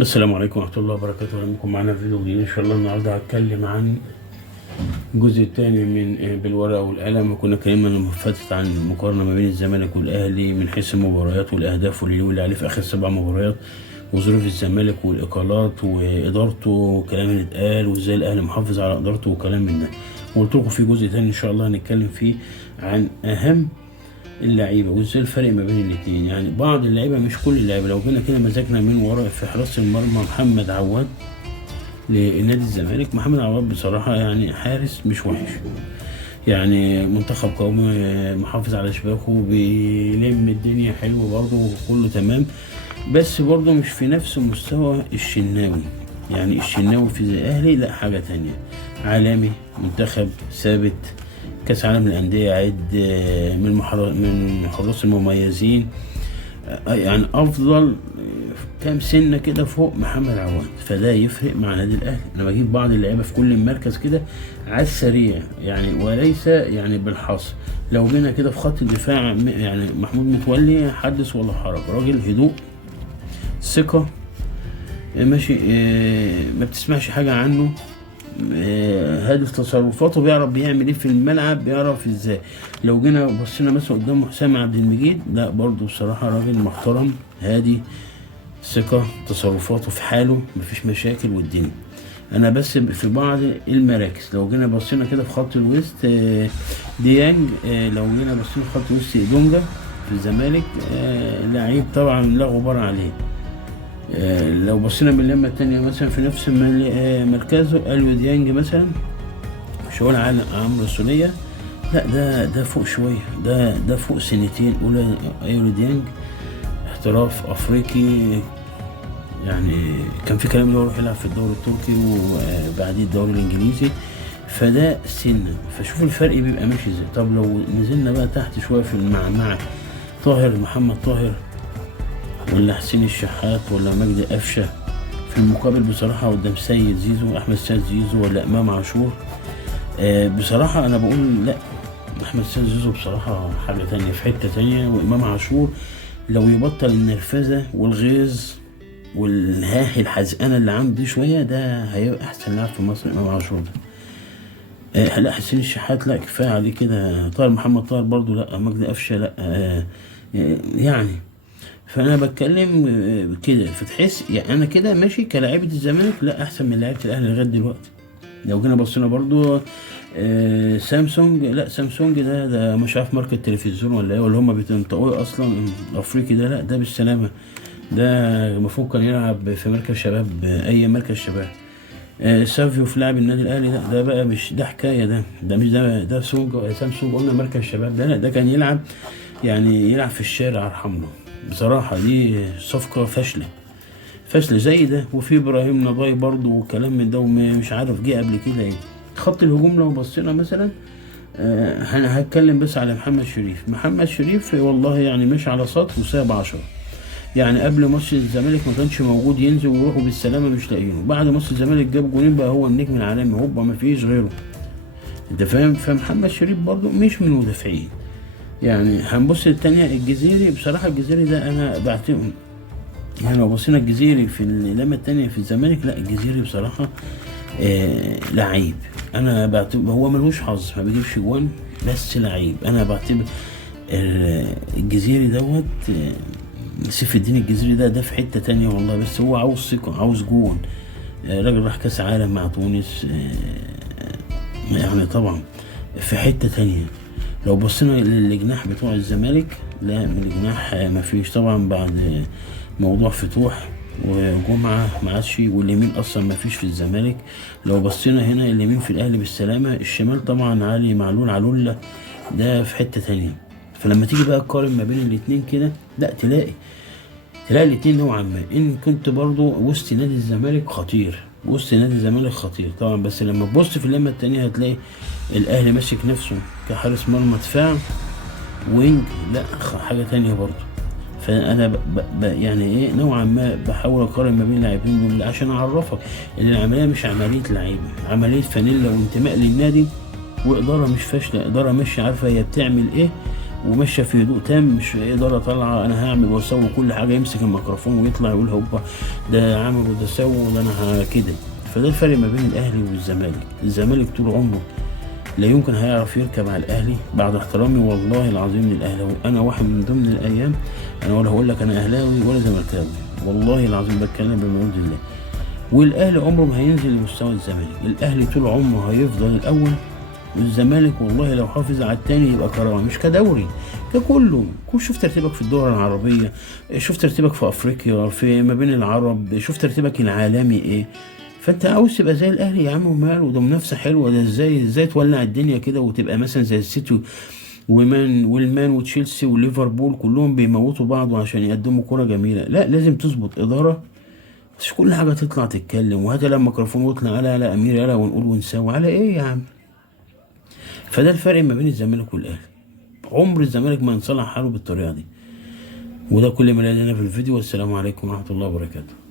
السلام عليكم ورحمة الله وبركاته. أهلا بكم معنا في فيديو جديد إن شاء الله. النهاردة هتكلم عن الجزء الثاني من بالورقة والقلم. وكنا اتكلمنا المرة اللي فاتت عن المقارنة ما بين الزمالك والأهلي من حيث المباريات والأهداف واللي عليه في آخر 7 مباريات، وظروف الزمالك والإقالات وإدارته والكلام اللي اتقال، وإزاي الأهلي محافظ على إدارته وكلام من ده. وقلت لكم في جزء تاني إن شاء الله هنتكلم فيه عن أهم اللعيبه وازاي الفرق ما بين الاثنين. يعني بعض اللعيبه مش كل اللعيبه. لو جينا كده مسكنا من ورا في حراسه المرمى محمد عواد لنادي الزمالك، محمد عواد بصراحه يعني حارس مش وحش، يعني منتخب قومي، محافظ على شباكه، بيلم الدنيا حلو برضه وكله تمام، بس برضه مش في نفس مستوى الشناوي. يعني الشناوي في الاهلي لا، حاجه تانية، عالمي، منتخب ثابت، كاس عالم للانديه، عد من حراس المميزين، يعني افضل كام سنه كده فوق محمد عواد. فده يفرق مع نادي الاهلي. انا بجيب بعض اللعيبه في كل مركز كده على السريع، يعني وليس يعني بالحصر. لو جينا كده في خط الدفاع، يعني محمود متولي حدث ولا حرج، راجل هدوء، ثقه، ماشي، ما بتسمعش حاجه عنه، هادف تصرفاته، بيعرف بيعمل ايه في الملعب، بيعرف ازاي. لو جينا بصينا مثلا قدام حسام عبد المجيد، لا برضو بصراحة راجل محترم، هادي، ثقة، تصرفاته في حاله، مفيش مشاكل والدنيا. انا بس في بعض المراكز لو جينا بصينا كده في خط الوسط، ديانج، لو جينا بصينا في خط الوسط دونجا في الزمالك، لعيب طبعا لا غبار عليه. لو بصينا من اللمة التانية مثلا في نفس مركزه اليو ديانج مثلا، مش هقول على عمرو السولية، لا ده فوق شوية، ده فوق سنتين أولى. اليو ديانج احتراف أفريقي، يعني كان في كلام انه يروح يلعب في الدوري التركي وبعديه الدوري الإنجليزي، فده سنة. فشوف الفرق بيبقى ماشي ازاي. طب لو نزلنا بقى تحت شوية في المعمعة، طاهر، محمد طاهر، ولا حسين الشحات، ولا مجدي قفشه، في المقابل بصراحه قدام سيد زيزو، احمد سيد زيزو، ولا امام عاشور. بصراحه انا بقول لا، احمد سيد زيزو بصراحه حاجه تانية، في حته تانية. وامام عاشور لو يبطل النرفزه والغيظ والهاهي الحزقانه اللي عنده دي شويه، ده هيبقى احسن لاعب في مصر امام عاشور ده. لا حسين الشحات لا، كفايه عليه كده. طاهر، محمد طاهر برضو لا، مجدي قفشه لا، يعني. فانا بتكلم كده فتحس يعني انا كده ماشي كلاعيبه الزمالك لا، احسن من لعيبه الاهلي لغايه دلوقتي. لو جينا بصينا برضو سامسونج، لا سامسونج ده مش عارف ماركة تلفزيون ولا ايه، ولا هم بينطقوه اصلا افريقي ده، لا ده بالسلامه. ده المفروض كان يلعب في مركز شباب، اي مركز شباب. سافيو في لاعب النادي الاهلي، ده بقى مش ده حكايه، ده مش ده سامسونج قلنا مركز شباب، ده لا، ده كان يلعب، يعني يلعب في الشارع ارحم له. بصراحة دي صفقة فاشلة زي ده. وفي ابراهيم نضاي برضو وكلام من ده، ومش عارف جه قبل كده ايه. خط الهجوم لو بصينا مثلا، انا هتكلم بس على محمد شريف والله يعني مش على سطر وساب 10. يعني قبل ماتش الزمالك ما كانش موجود، ينزل ويروحوا بالسلامة مش لاقيينه. بعد ماتش الزمالك جاب جولين، بقى هو النجم العالمي، هوبا ما فيش غيره، انت فاهم. فمحمد شريف برضو مش من المدافعين. يعني هنبص للتانية الجزيري، بصراحة الجزيري ده أنا بعتبره، يعني لو بصينا الجزيري في اللمة التانية في الزمالك، لا الجزيري بصراحة لعيب. أنا بعتبر هو ملوش حظ، ما بيجيبش جوان، بس لعيب. أنا بعتبر الجزيري دوت، سيف الدين الجزيري ده في حتة تانية والله. بس هو عاوز ثقة، عاوز جون. راجل راح كاس عالم مع تونس، يعني طبعا في حتة تانية. لو بصينا للجناح بتوع الزمالك، لا من الجناح مفيش طبعا، بعد موضوع فتوح وجمعة ما عادش، واليمين اصلا مفيش في الزمالك. لو بصينا هنا اليمين في الاهلي بالسلامة، الشمال طبعا علي معلول، علولة ده في حتة تانية. فلما تيجي بقى تقارن ما بين الاتنين كده، لا تلاقي الاتنين نوعا ما، ان كنت برضو وسط نادي الزمالك خطير، طبعا. بس لما تبص في اللمة التانية هتلاقي الاهلي ماسك نفسه كحارس مرمى، دفاع، وينج، لا حاجة تانية برضو. فانا يعني ايه نوعا ما بحاول اقارن ما بين اللاعبين دول عشان اعرفك ان العملية مش عملية لعيبة، عملية فانيلا وانتماء للنادي، وادارة مش فاشلة، ادارة مش عارفة هي بتعمل ايه، وماشيه في هدوء تام، مش اداره طالعه انا هعمل واسوي كل حاجه، يمسك الميكروفون ويطلع يقول هوبا ده عمل وده سوى وده انا كده. فده الفرق ما بين الاهلي والزمالك. الزمالك طول عمره لا يمكن هيعرف يركب على الاهلي، بعد احترامي والله العظيم للاهلاوي، انا واحد من ضمن الايام انا ولا هقول لك انا اهلاوي ولا زملكاوي، والله العظيم بتكلم بما يرضي الله. والاهلي عمره ما هينزل لمستوى الزمالك، الاهلي طول عمره هيفضل الاول، والزمالك والله لو حافظ على التاني يبقى كرامه، مش كدوري ككله. شوف ترتيبك في الدول العربيه، شوف ترتيبك في افريقيا، في ما بين العرب، شوف ترتيبك العالمي ايه. فانت عاوز تبقى زي الاهلي يا عم وماله، ده منافسه حلوه، ده ازاي تولع الدنيا كده وتبقى مثلا زي السيتي والمان وتشيلسي وليفربول كلهم بيموتوا بعض عشان يقدموا كرة جميلة. لا، لازم تظبط إدارة، مش كل حاجة تطلع تتكلم وهذا لما الميكروفون ويطلع على أمير يلا ونقول ونسوي على إيه يا عم. فده الفرق ما بين الزمالك والأهلي. عمر الزمالك ما ينصلح حاله بالطريقة دي. وده كل ما لدينا في الفيديو، والسلام عليكم ورحمة الله وبركاته.